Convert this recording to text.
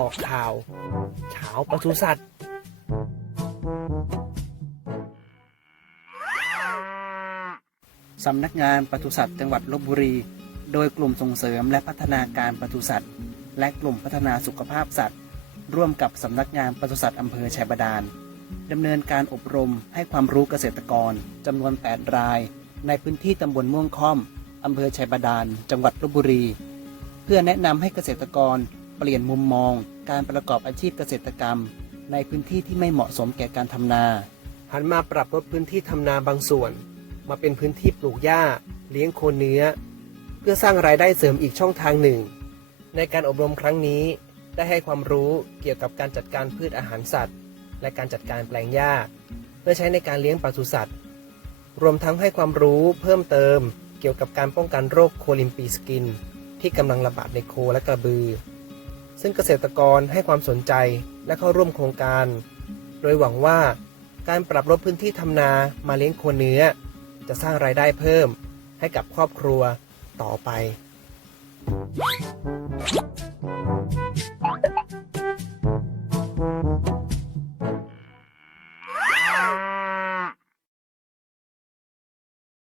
าะข่าวเช้าปศุสัตว์ สำนักงานปศุสัตว์จังหวัดลบบุรี โดยกลุ่มส่งเสริมและพัฒนาการปศุสัตว์ และกลุ่มพัฒนาสุขภาพสัตว์ ร่วมกับสำนักงานปศุสัตว์อำเภอชัยบาดาลดำเนินการอบรมให้ความรู้เกษตรกรจำนวน 8 ราย ในพื้นที่ตำบลม่วงค่อมอำเภอชัยบาดาล จังหวัดลบบุรี เพื่อแนะนำให้เกษตรกร เปลี่ยนมุมมอง การประกอบอาชีพเกษตรกรรม ในพื้นที่ที่ไม่เหมาะสมแก่การทำนา หันมาปรับลดพื้นที่ทำนาบางส่วน มาเป็นพื้นที่ปลูกหญ้า เลี้ยงโคเนื้อ เพื่อสร้างรายได้เสริมอีกช่องทางหนึ่ง ในการอบรมครั้งนี้ ได้ให้ความรู้เกี่ยวกับการจัดการพืชอาหารสัตว์ และการจัดการแปลงหญ้า เพื่อใช้ในการเลี้ยงปศุสัตว์ รวมทั้งให้ความรู้เพิ่มเติม เกี่ยวกับการป้องกันโรคโคลิมปีสกิน ที่กำลังระบาดในโคและกระบือ ซึ่งเกษตรกรให้ความสนใจและเข้าร่วมโครงการ โดยหวังว่าการปรับลดพื้นที่ทำนามาเลี้ยงโคเนื้อ จะสร้างรายได้เพิ่มให้กับครอบครัวต่อไป